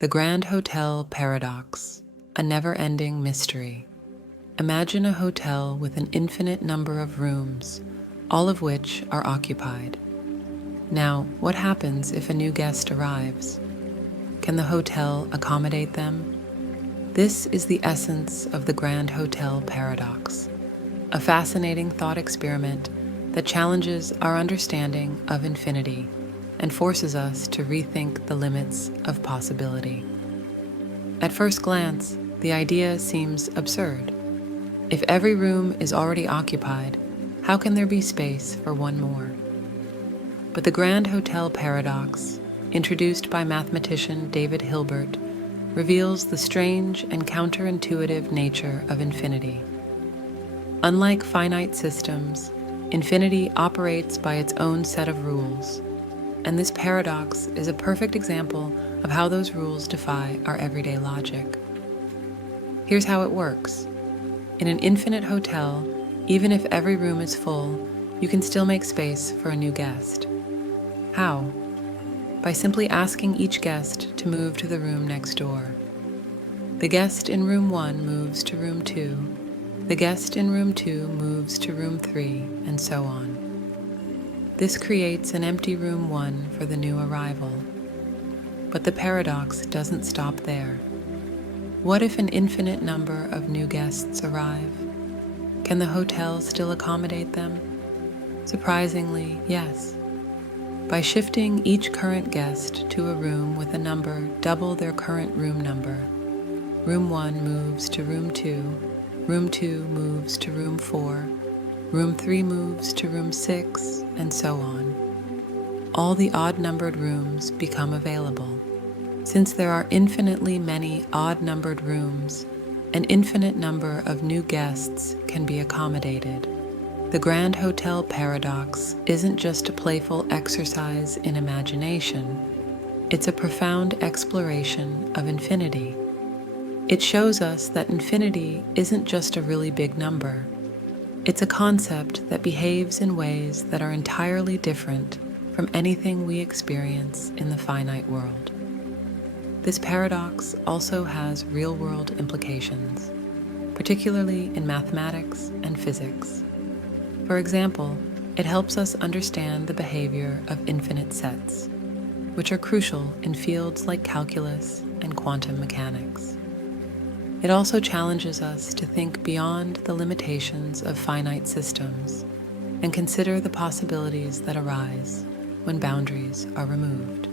The Grand Hotel Paradox, a never-ending mystery. Imagine a hotel with an infinite number of rooms, all of which are occupied. Now, what happens if a new guest arrives? Can the hotel accommodate them? This is the essence of the Grand Hotel Paradox, a fascinating thought experiment that challenges our understanding of infinity and forces us to rethink the limits of possibility. At first glance, the idea seems absurd. If every room is already occupied, how can there be space for one more? But the Grand Hotel Paradox, introduced by mathematician David Hilbert, reveals the strange and counterintuitive nature of infinity. Unlike finite systems, infinity operates by its own set of rules, and this paradox is a perfect example of how those rules defy our everyday logic. Here's how it works. In an infinite hotel, even if every room is full, you can still make space for a new guest. How? By simply asking each guest to move to the room next door. The guest in room 1 moves to room 2, the guest in room 2 moves to room 3, and so on. This creates an empty room 1 for the new arrival. But the paradox doesn't stop there. What if an infinite number of new guests arrive? Can the hotel still accommodate them? Surprisingly, yes. By shifting each current guest to a room with a number double their current room number, room 1 moves to room 2, room 2 moves to room 4, room 3 moves to room 6, and so on. All the odd-numbered rooms become available. Since there are infinitely many odd-numbered rooms, an infinite number of new guests can be accommodated. The Grand Hotel Paradox isn't just a playful exercise in imagination, it's a profound exploration of infinity. It shows us that infinity isn't just a really big number. It's a concept that behaves in ways that are entirely different from anything we experience in the finite world. This paradox also has real-world implications, particularly in mathematics and physics. For example, it helps us understand the behavior of infinite sets, which are crucial in fields like calculus and quantum mechanics. It also challenges us to think beyond the limitations of finite systems and consider the possibilities that arise when boundaries are removed.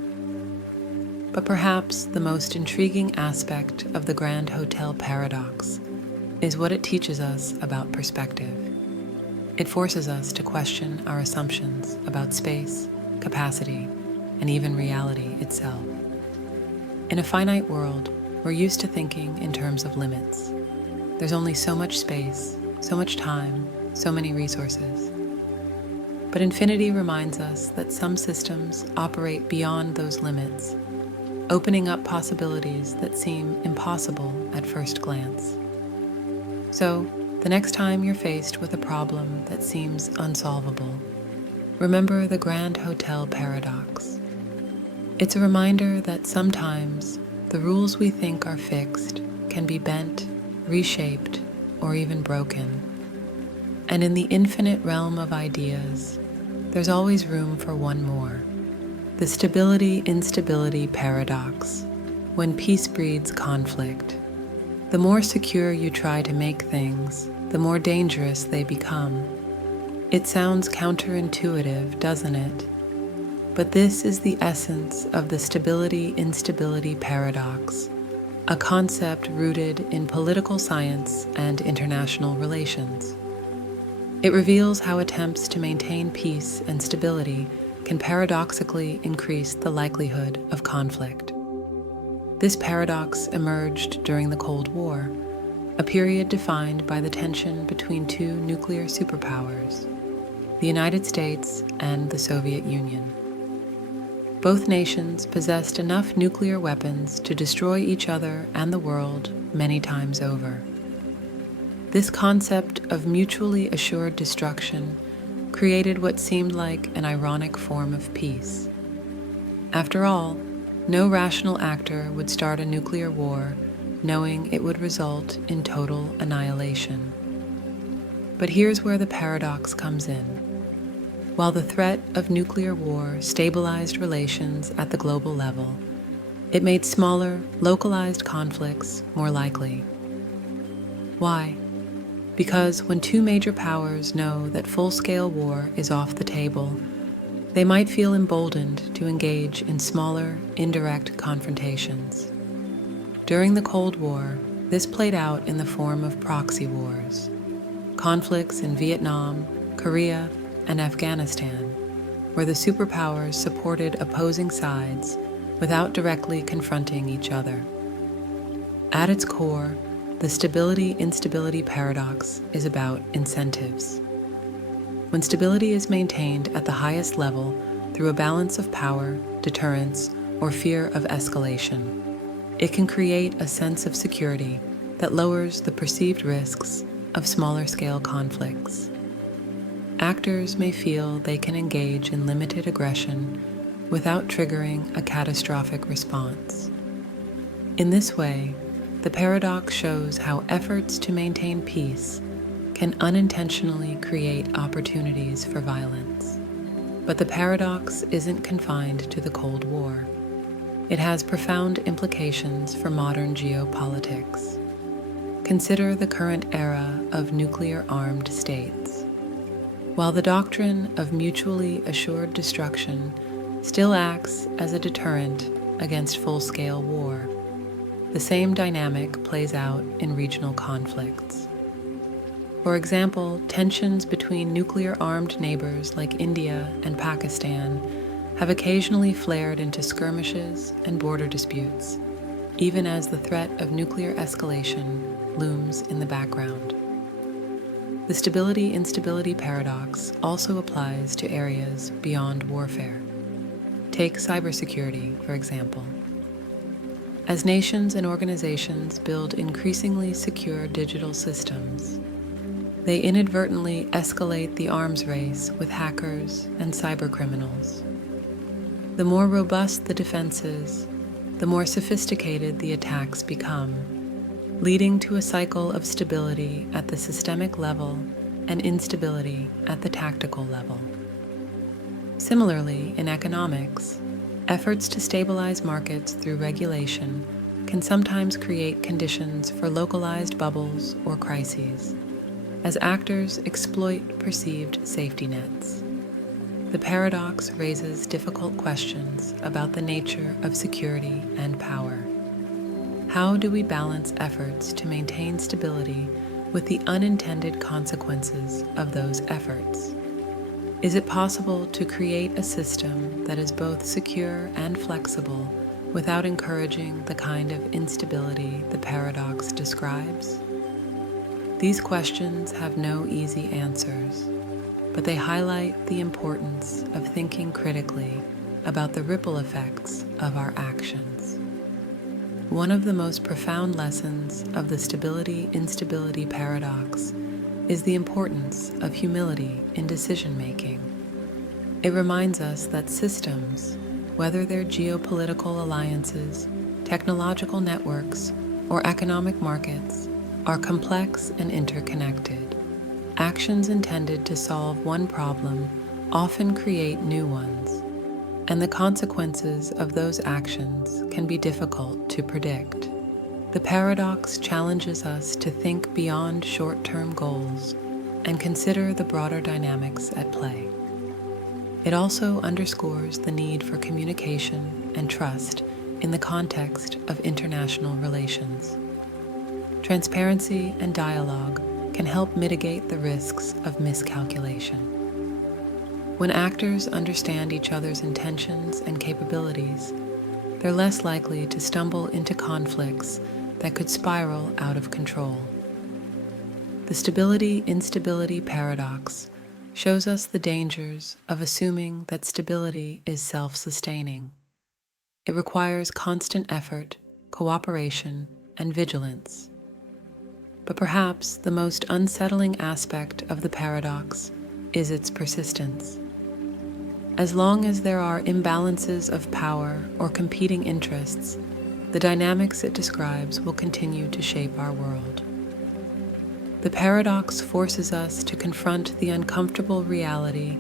But perhaps the most intriguing aspect of the Grand Hotel Paradox is what it teaches us about perspective. It forces us to question our assumptions about space, capacity, and even reality itself. In a finite world, we're used to thinking in terms of limits. There's only so much space, so much time, so many resources. But infinity reminds us that some systems operate beyond those limits, opening up possibilities that seem impossible at first glance. So, the next time you're faced with a problem that seems unsolvable, remember the Grand Hotel Paradox. It's a reminder that sometimes the rules we think are fixed can be bent, reshaped, or even broken. And in the infinite realm of ideas, there's always room for one more. The stability-instability paradox, when peace breeds conflict. The more secure you try to make things, the more dangerous they become. It sounds counterintuitive, doesn't it? But this is the essence of the stability-instability paradox, a concept rooted in political science and international relations. It reveals how attempts to maintain peace and stability can paradoxically increase the likelihood of conflict. This paradox emerged during the Cold War, a period defined by the tension between two nuclear superpowers, the United States and the Soviet Union. Both nations possessed enough nuclear weapons to destroy each other and the world many times over. This concept of mutually assured destruction created what seemed like an ironic form of peace. After all, No rational actor would start a nuclear war knowing it would result in total annihilation. But here's where the paradox comes in. While the threat of nuclear war stabilized relations at the global level, it made smaller, localized conflicts more likely. Why? Because when two major powers know that full-scale war is off the table, they might feel emboldened to engage in smaller, indirect confrontations. During the Cold War, this played out in the form of proxy wars, conflicts in Vietnam, Korea, and Afghanistan, where the superpowers supported opposing sides without directly confronting each other. At its core, the stability-instability paradox is about incentives. When stability is maintained at the highest level through a balance of power, deterrence, or fear of escalation, it can create a sense of security that lowers the perceived risks of smaller-scale conflicts. Actors may feel they can engage in limited aggression without triggering a catastrophic response. In this way, the paradox shows how efforts to maintain peace can unintentionally create opportunities for violence. But the paradox isn't confined to the Cold War. It has profound implications for modern geopolitics. Consider the current era of nuclear-armed states. While the doctrine of mutually assured destruction still acts as a deterrent against full-scale war, the same dynamic plays out in regional conflicts. For example, tensions between nuclear-armed neighbors like India and Pakistan have occasionally flared into skirmishes and border disputes, even as the threat of nuclear escalation looms in the background. The stability-instability paradox also applies to areas beyond warfare. Take cybersecurity, for example. As nations and organizations build increasingly secure digital systems, they inadvertently escalate the arms race with hackers and cybercriminals. The more robust the defenses, the more sophisticated the attacks become, leading to a cycle of stability at the systemic level and instability at the tactical level. Similarly, in economics, efforts to stabilize markets through regulation can sometimes create conditions for localized bubbles or crises, as actors exploit perceived safety nets. The paradox raises difficult questions about the nature of security and power. How do we balance efforts to maintain stability with the unintended consequences of those efforts? Is it possible to create a system that is both secure and flexible without encouraging the kind of instability the paradox describes? These questions have no easy answers, but they highlight the importance of thinking critically about the ripple effects of our actions. One of the most profound lessons of the stability-instability paradox is the importance of humility in decision-making. It reminds us that systems, whether they're geopolitical alliances, technological networks, or economic markets, are complex and interconnected. Actions intended to solve one problem often create new ones, and the consequences of those actions can be difficult to predict. The paradox challenges us to think beyond short-term goals and consider the broader dynamics at play. It also underscores the need for communication and trust in the context of international relations. Transparency and dialogue can help mitigate the risks of miscalculation. When actors understand each other's intentions and capabilities, they're less likely to stumble into conflicts that could spiral out of control. The stability-instability paradox shows us the dangers of assuming that stability is self-sustaining. It requires constant effort, cooperation, and vigilance. But perhaps the most unsettling aspect of the paradox is its persistence. As long as there are imbalances of power or competing interests, the dynamics it describes will continue to shape our world. The paradox forces us to confront the uncomfortable reality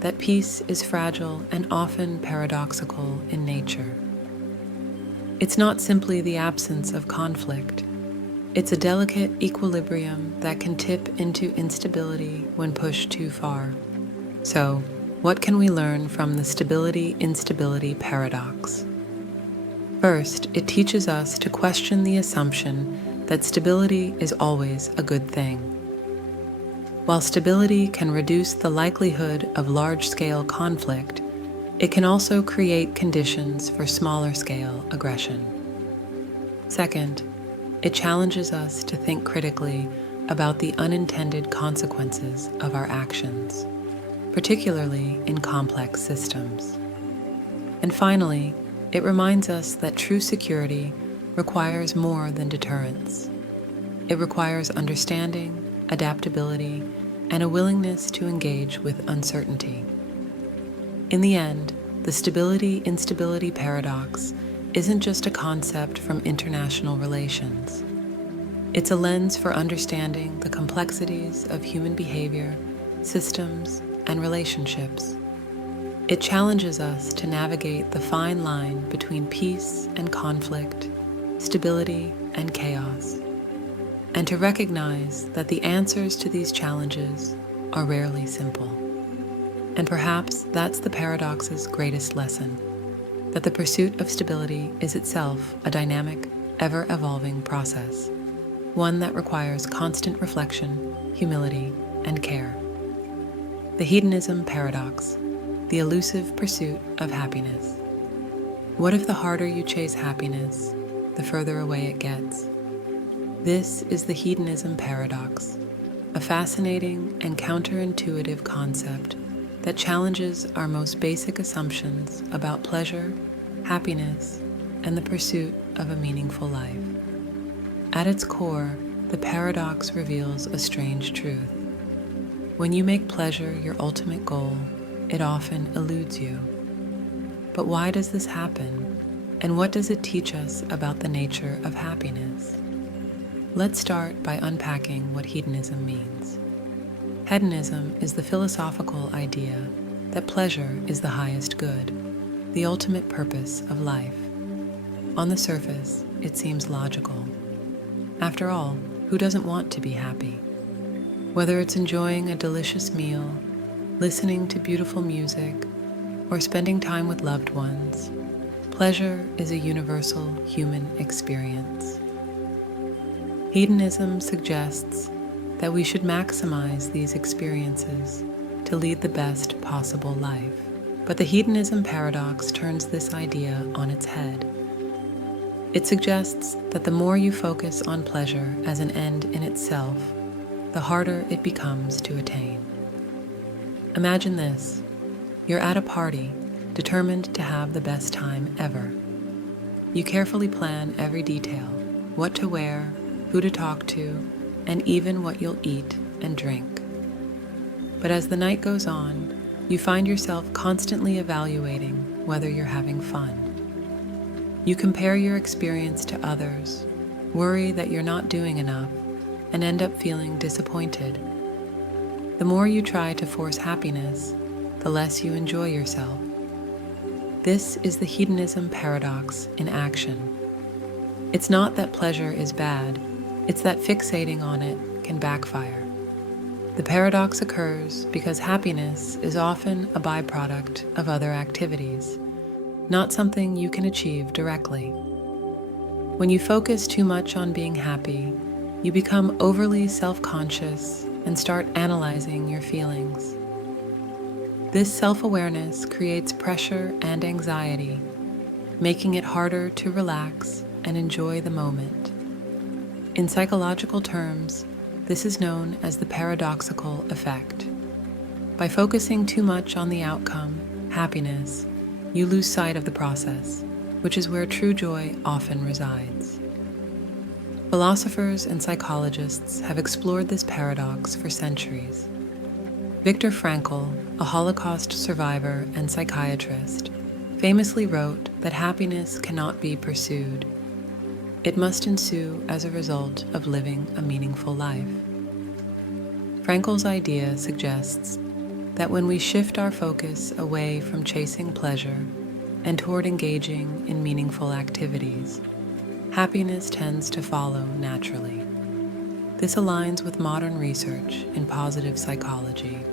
that peace is fragile and often paradoxical in nature. It's not simply the absence of conflict. It's a delicate equilibrium that can tip into instability when pushed too far. So, what can we learn from the stability-instability paradox? First, it teaches us to question the assumption that stability is always a good thing. While stability can reduce the likelihood of large-scale conflict, it can also create conditions for smaller-scale aggression. Second, it challenges us to think critically about the unintended consequences of our actions, particularly in complex systems. And finally, it reminds us that true security requires more than deterrence. It requires understanding, adaptability, and a willingness to engage with uncertainty. In the end, the stability-instability paradox isn't just a concept from international relations. It's a lens for understanding the complexities of human behavior, systems, and relationships. It challenges us to navigate the fine line between peace and conflict, stability and chaos, and to recognize that the answers to these challenges are rarely simple. And perhaps that's the paradox's greatest lesson, that the pursuit of stability is itself a dynamic, ever-evolving process, one that requires constant reflection, humility, and care. The hedonism paradox, the elusive pursuit of happiness. What if the harder you chase happiness, the further away it gets? This is the hedonism paradox, a fascinating and counterintuitive concept that challenges our most basic assumptions about pleasure, happiness, and the pursuit of a meaningful life. At its core, the paradox reveals a strange truth. When you make pleasure your ultimate goal, it often eludes you. But why does this happen? And what does it teach us about the nature of happiness? Let's start by unpacking what hedonism means. Hedonism is the philosophical idea that pleasure is the highest good, the ultimate purpose of life. On the surface, it seems logical. After all, who doesn't want to be happy? Whether it's enjoying a delicious meal, listening to beautiful music, or spending time with loved ones, pleasure is a universal human experience. Hedonism suggests that we should maximize these experiences to lead the best possible life. But the hedonism paradox turns this idea on its head. It suggests that the more you focus on pleasure as an end in itself, the harder it becomes to attain. Imagine this. You're at a party, determined to have the best time ever. You carefully plan every detail, what to wear, who to talk to, and even what you'll eat and drink. But as the night goes on, you find yourself constantly evaluating whether you're having fun. You compare your experience to others, worry that you're not doing enough, and end up feeling disappointed. The more you try to force happiness, the less you enjoy yourself. This is the hedonism paradox in action. It's not that pleasure is bad, it's that fixating on it can backfire. The paradox occurs because happiness is often a byproduct of other activities, not something you can achieve directly. When you focus too much on being happy, you become overly self-conscious and start analyzing your feelings. This self-awareness creates pressure and anxiety, making it harder to relax and enjoy the moment. In psychological terms, this is known as the paradoxical effect. By focusing too much on the outcome, happiness, you lose sight of the process, which is where true joy often resides. Philosophers and psychologists have explored this paradox for centuries. Viktor Frankl, a Holocaust survivor and psychiatrist, famously wrote that happiness cannot be pursued. It must ensue as a result of living a meaningful life. Frankl's idea suggests that when we shift our focus away from chasing pleasure and toward engaging in meaningful activities, happiness tends to follow naturally. This aligns with modern research in positive psychology,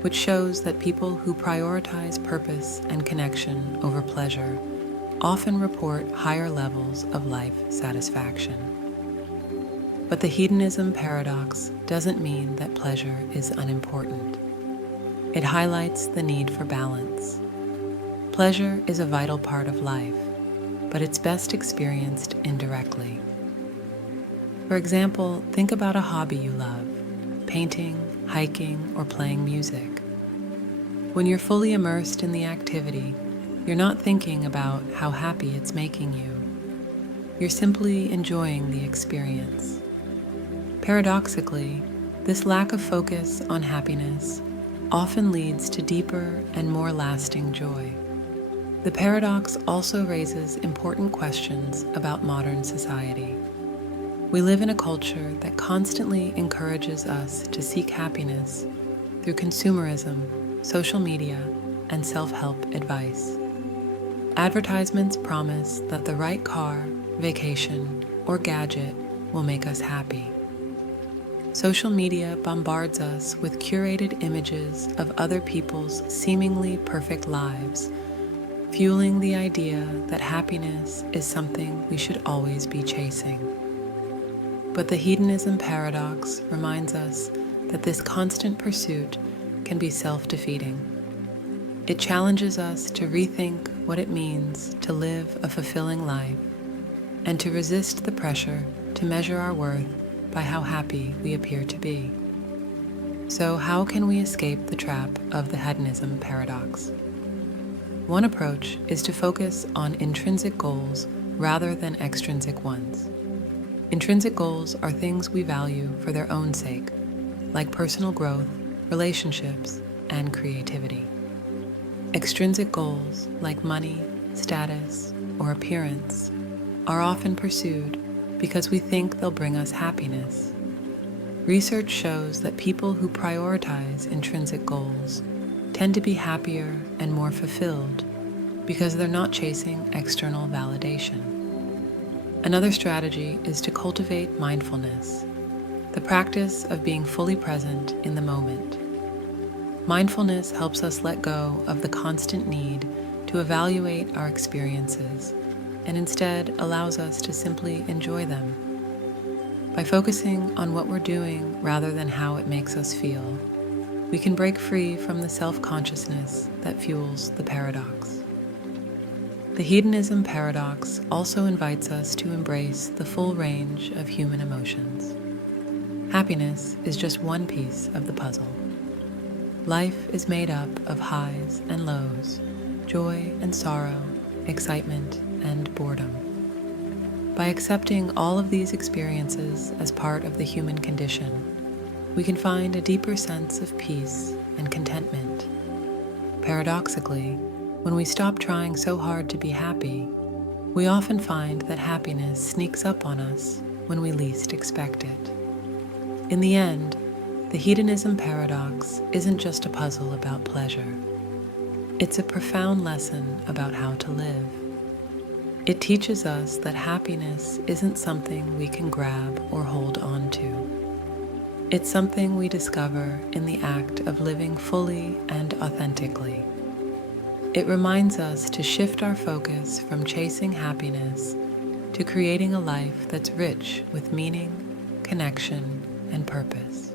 which shows that people who prioritize purpose and connection over pleasure often report higher levels of life satisfaction. But the hedonism paradox doesn't mean that pleasure is unimportant. It highlights the need for balance. Pleasure is a vital part of life, but it's best experienced indirectly. For example, think about a hobby you love: painting, hiking, or playing music. When you're fully immersed in the activity, you're not thinking about how happy it's making you. You're simply enjoying the experience. Paradoxically, this lack of focus on happiness often leads to deeper and more lasting joy. The paradox also raises important questions about modern society. We live in a culture that constantly encourages us to seek happiness through consumerism, social media, and self-help advice. Advertisements promise that the right car, vacation, or gadget will make us happy. Social media bombards us with curated images of other people's seemingly perfect lives, fueling the idea that happiness is something we should always be chasing. But the hedonism paradox reminds us that this constant pursuit can be self-defeating. It challenges us to rethink what it means to live a fulfilling life and to resist the pressure to measure our worth by how happy we appear to be. So, how can we escape the trap of the hedonism paradox? One approach is to focus on intrinsic goals rather than extrinsic ones. Intrinsic goals are things we value for their own sake, like personal growth, relationships, and creativity. Extrinsic goals, like money, status, or appearance, are often pursued because we think they'll bring us happiness. Research shows that people who prioritize intrinsic goals tend to be happier and more fulfilled because they're not chasing external validation. Another strategy is to cultivate mindfulness, the practice of being fully present in the moment. Mindfulness helps us let go of the constant need to evaluate our experiences and instead allows us to simply enjoy them. By focusing on what we're doing rather than how it makes us feel, we can break free from the self-consciousness that fuels the paradox. The hedonism paradox also invites us to embrace the full range of human emotions. Happiness is just one piece of the puzzle. Life is made up of highs and lows, joy and sorrow, excitement and boredom. By accepting all of these experiences as part of the human condition, we can find a deeper sense of peace and contentment. Paradoxically, when we stop trying so hard to be happy, we often find that happiness sneaks up on us when we least expect it. In the end, the hedonism paradox isn't just a puzzle about pleasure. It's a profound lesson about how to live. It teaches us that happiness isn't something we can grab or hold on to. It's something we discover in the act of living fully and authentically. It reminds us to shift our focus from chasing happiness to creating a life that's rich with meaning, connection, and purpose.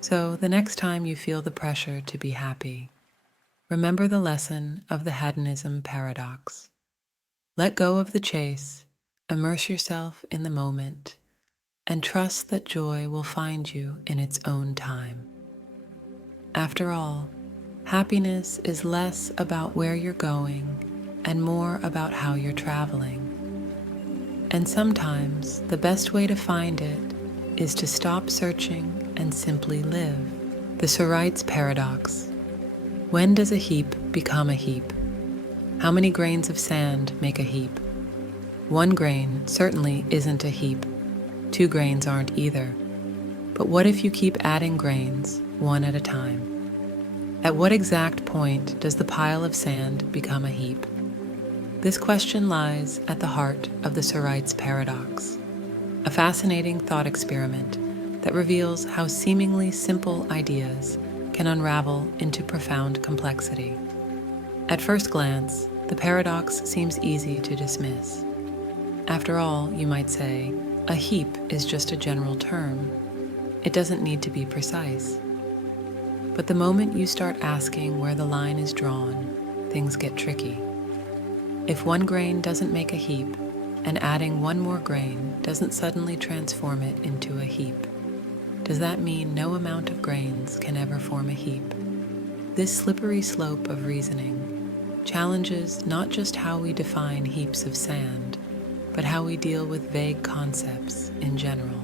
So, the next time you feel the pressure to be happy, remember the lesson of the hedonism paradox. Let go of the chase, immerse yourself in the moment, and trust that joy will find you in its own time. After all, happiness is less about where you're going and more about how you're traveling. And sometimes the best way to find it is to stop searching and simply live. The Sorites paradox. When does a heap become a heap? How many grains of sand make a heap? One grain certainly isn't a heap. 2 grains aren't either. But what if you keep adding grains, one at a time? At what exact point does the pile of sand become a heap? This question lies at the heart of the Sorites paradox, a fascinating thought experiment that reveals how seemingly simple ideas can unravel into profound complexity. At first glance, the paradox seems easy to dismiss. After all, you might say, a heap is just a general term. It doesn't need to be precise. But the moment you start asking where the line is drawn, things get tricky. If one grain doesn't make a heap, and adding one more grain doesn't suddenly transform it into a heap, does that mean no amount of grains can ever form a heap? This slippery slope of reasoning challenges not just how we define heaps of sand, but how we deal with vague concepts in general.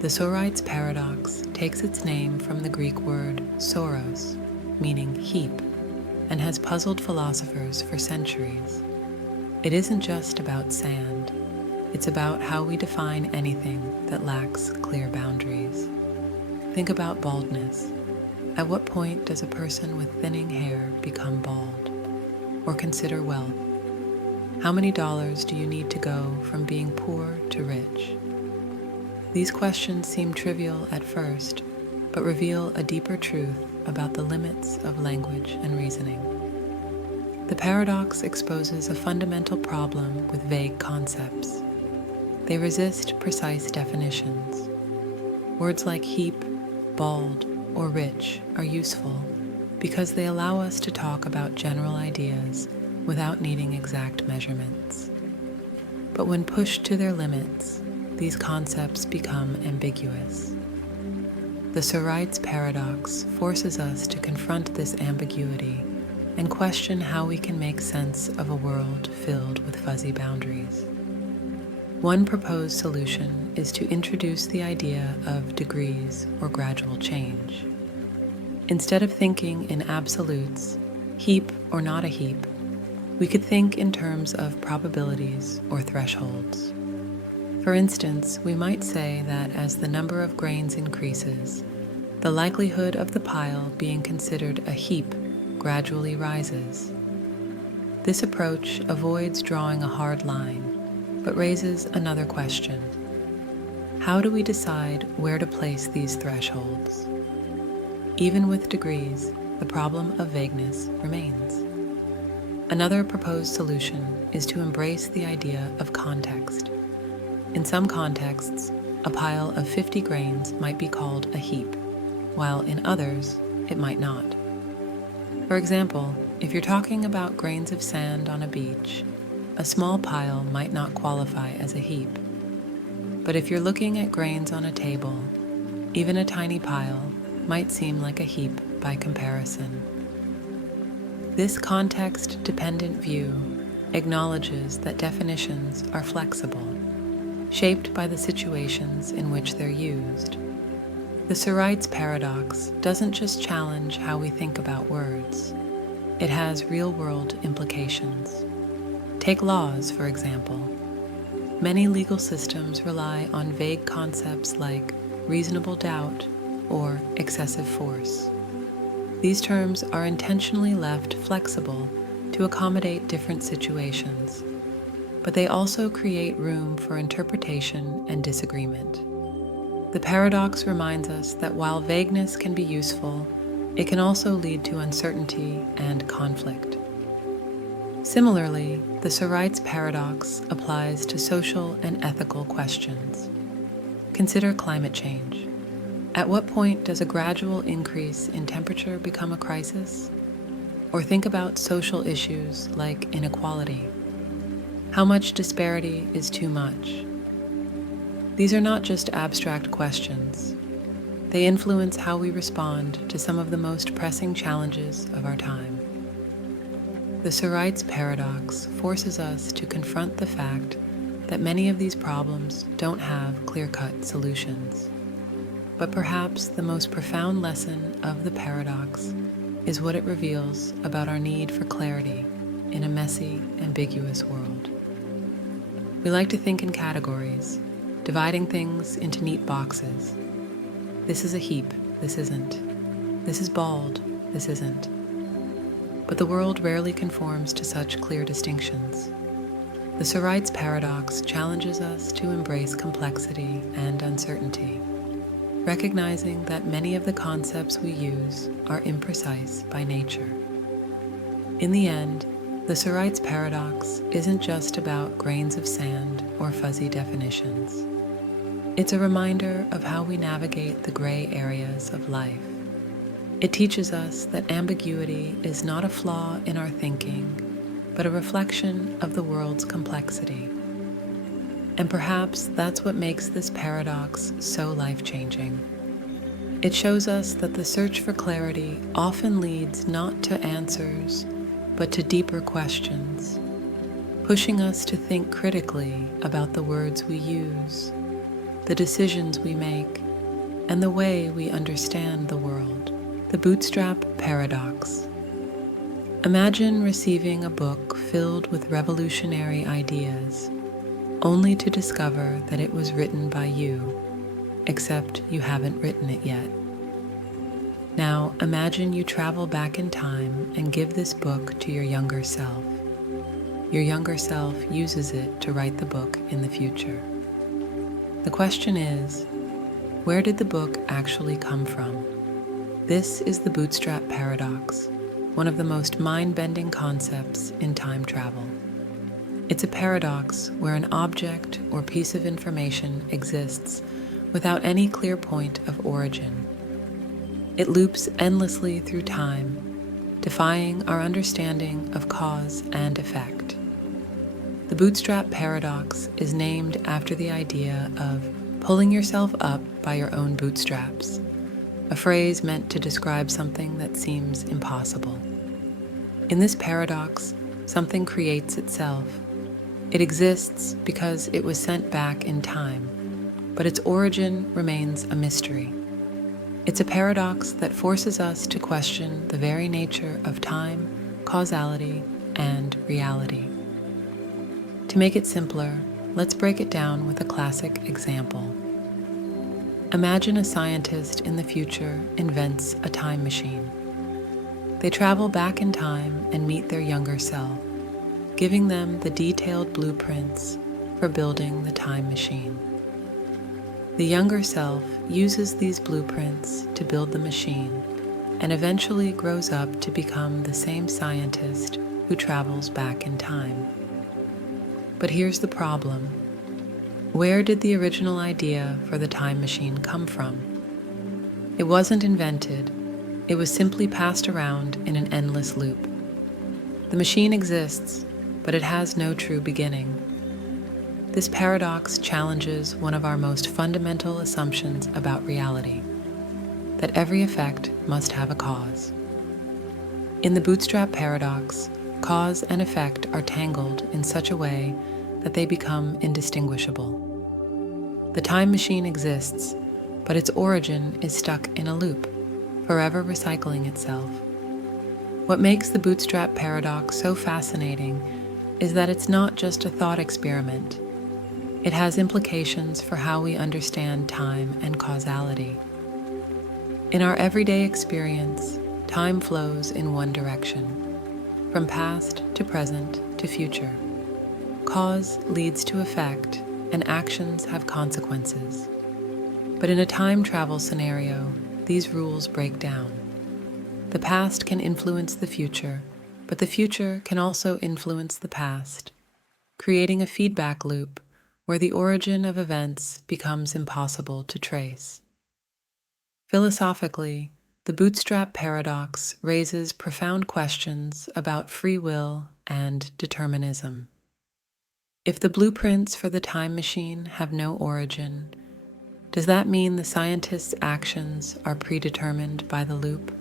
The Sorites paradox takes its name from the Greek word soros, meaning heap, and has puzzled philosophers for centuries. It isn't just about sand. It's about how we define anything that lacks clear boundaries. Think about baldness. At what point does a person with thinning hair become bald? Or consider wealth. How many dollars do you need to go from being poor to rich? These questions seem trivial at first, but reveal a deeper truth about the limits of language and reasoning. The paradox exposes a fundamental problem with vague concepts. They resist precise definitions. Words like heap, bald, or rich are useful because they allow us to talk about general ideas without needing exact measurements. But when pushed to their limits, these concepts become ambiguous. The Sorites paradox forces us to confront this ambiguity and question how we can make sense of a world filled with fuzzy boundaries. One proposed solution is to introduce the idea of degrees or gradual change. Instead of thinking in absolutes, heap or not a heap, we could think in terms of probabilities or thresholds. For instance, we might say that as the number of grains increases, the likelihood of the pile being considered a heap gradually rises. This approach avoids drawing a hard line, but raises another question. How do we decide where to place these thresholds? Even with degrees, the problem of vagueness remains. Another proposed solution is to embrace the idea of context. In some contexts, a pile of 50 grains might be called a heap, while in others, it might not. For example, if you're talking about grains of sand on a beach, a small pile might not qualify as a heap. But if you're looking at grains on a table, even a tiny pile might seem like a heap by comparison. This context-dependent view acknowledges that definitions are flexible, shaped by the situations in which they're used. The Sorites paradox doesn't just challenge how we think about words. It has real-world implications. Take laws, for example. Many legal systems rely on vague concepts like reasonable doubt or excessive force. These terms are intentionally left flexible to accommodate different situations, but they also create room for interpretation and disagreement. The paradox reminds us that while vagueness can be useful, it can also lead to uncertainty and conflict. Similarly, the Sorites paradox applies to social and ethical questions. Consider climate change. At what point does a gradual increase in temperature become a crisis? Or think about social issues like inequality. How much disparity is too much? These are not just abstract questions. They influence how we respond to some of the most pressing challenges of our time. The Sorites paradox forces us to confront the fact that many of these problems don't have clear-cut solutions. But perhaps the most profound lesson of the paradox is what it reveals about our need for clarity in a messy, ambiguous world. We like to think in categories, dividing things into neat boxes. This is a heap, this isn't. This is bald, this isn't. But the world rarely conforms to such clear distinctions. The Sorites paradox challenges us to embrace complexity and uncertainty, recognizing that many of the concepts we use are imprecise by nature. In the end, the Sorites paradox isn't just about grains of sand or fuzzy definitions. It's a reminder of how we navigate the gray areas of life. It teaches us that ambiguity is not a flaw in our thinking, but a reflection of the world's complexity. And perhaps that's what makes this paradox so life-changing. It shows us that the search for clarity often leads not to answers, but to deeper questions, pushing us to think critically about the words we use, the decisions we make, and the way we understand the world. The Bootstrap paradox. Imagine receiving a book filled with revolutionary ideas, only to discover that it was written by you, except you haven't written it yet. Now imagine you travel back in time and give this book to your younger self. Your younger self uses it to write the book in the future. The question is, where did the book actually come from? This is the Bootstrap paradox, one of the most mind-bending concepts in time travel. It's a paradox where an object or piece of information exists without any clear point of origin. It loops endlessly through time, defying our understanding of cause and effect. The Bootstrap paradox is named after the idea of pulling yourself up by your own bootstraps, a phrase meant to describe something that seems impossible. In this paradox, something creates itself. It exists because it was sent back in time, but its origin remains a mystery. It's a paradox that forces us to question the very nature of time, causality, and reality. To make it simpler, let's break it down with a classic example. Imagine a scientist in the future invents a time machine. They travel back in time and meet their younger self, giving them the detailed blueprints for building the time machine. The younger self uses these blueprints to build the machine and eventually grows up to become the same scientist who travels back in time. But here's the problem. Where did the original idea for the time machine come from? It wasn't invented. It was simply passed around in an endless loop. The machine exists, but it has no true beginning. This paradox challenges one of our most fundamental assumptions about reality, that every effect must have a cause. In the Bootstrap paradox, cause and effect are tangled in such a way that they become indistinguishable. The time machine exists, but its origin is stuck in a loop, forever recycling itself. What makes the Bootstrap paradox so fascinating is that it's not just a thought experiment. It has implications for how we understand time and causality. In our everyday experience, time flows in one direction, from past to present to future. Cause leads to effect, and actions have consequences. But in a time travel scenario, these rules break down. The past can influence the future, but the future can also influence the past, creating a feedback loop where the origin of events becomes impossible to trace. Philosophically, the Bootstrap paradox raises profound questions about free will and determinism. If the blueprints for the time machine have no origin, does that mean the scientist's actions are predetermined by the loop?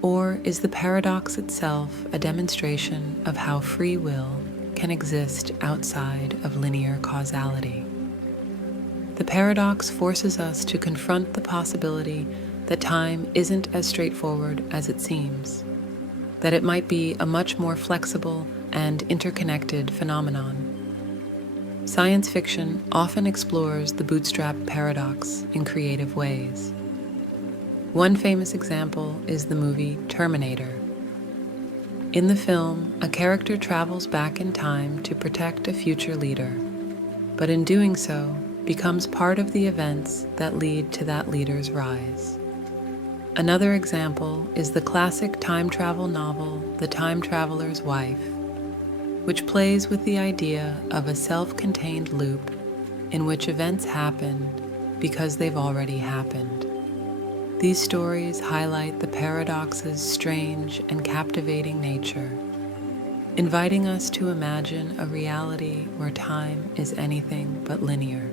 Or is the paradox itself a demonstration of how free will can exist outside of linear causality? The paradox forces us to confront the possibility that time isn't as straightforward as it seems, that it might be a much more flexible and interconnected phenomenon. Science fiction often explores the bootstrap paradox in creative ways. One famous example is the movie Terminator. In the film, a character travels back in time to protect a future leader, but in doing so, becomes part of the events that lead to that leader's rise. Another example is the classic time travel novel, The Time Traveler's Wife, which plays with the idea of a self-contained loop in which events happen because they've already happened. These stories highlight the paradox's strange and captivating nature, inviting us to imagine a reality where time is anything but linear.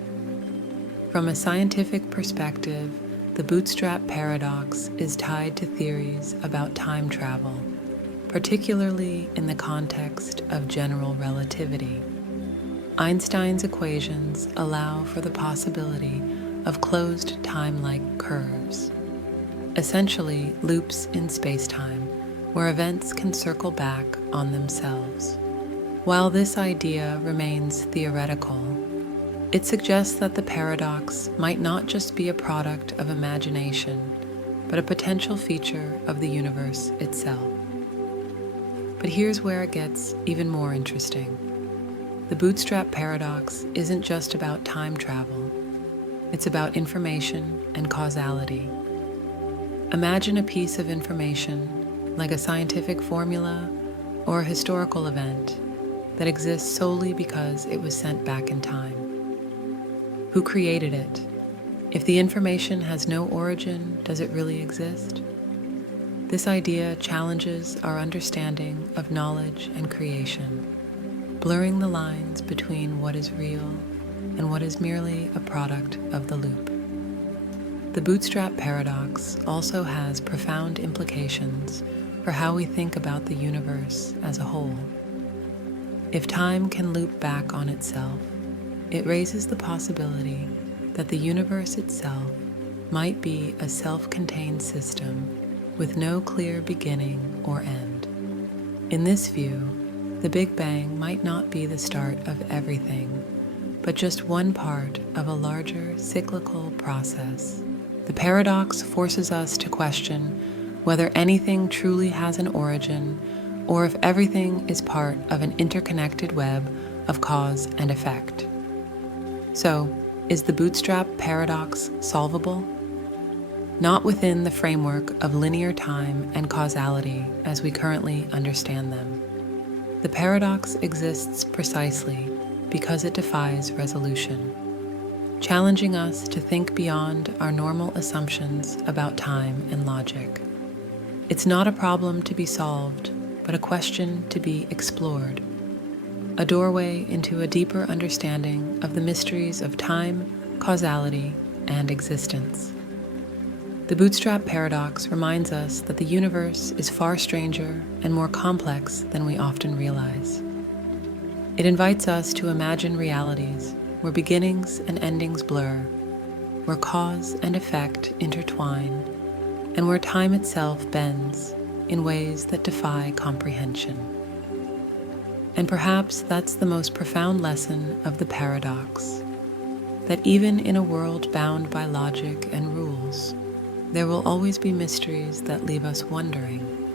From a scientific perspective, the bootstrap paradox is tied to theories about time travel, particularly in the context of general relativity. Einstein's equations allow for the possibility of closed time-like curves, essentially loops in spacetime, where events can circle back on themselves. While this idea remains theoretical, it suggests that the paradox might not just be a product of imagination, but a potential feature of the universe itself. But here's where it gets even more interesting. The bootstrap paradox isn't just about time travel. It's about information and causality. Imagine a piece of information, like a scientific formula or a historical event, that exists solely because it was sent back in time. Who created it? If the information has no origin, does it really exist? This idea challenges our understanding of knowledge and creation, blurring the lines between what is real and what is merely a product of the loop. The bootstrap paradox also has profound implications for how we think about the universe as a whole. If time can loop back on itself, it raises the possibility that the universe itself might be a self-contained system with no clear beginning or end. In this view, the Big Bang might not be the start of everything, but just one part of a larger cyclical process. The paradox forces us to question whether anything truly has an origin or if everything is part of an interconnected web of cause and effect. So, is the bootstrap paradox solvable? Not within the framework of linear time and causality as we currently understand them. The paradox exists precisely because it defies resolution, challenging us to think beyond our normal assumptions about time and logic. It's not a problem to be solved, but a question to be explored, a doorway into a deeper understanding of the mysteries of time, causality, and existence. The bootstrap paradox reminds us that the universe is far stranger and more complex than we often realize. It invites us to imagine realities where beginnings and endings blur, where cause and effect intertwine, and where time itself bends in ways that defy comprehension. And perhaps that's the most profound lesson of the paradox, that even in a world bound by logic and rules, there will always be mysteries that leave us wondering,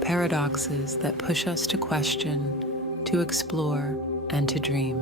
paradoxes that push us to question, to explore, and to dream.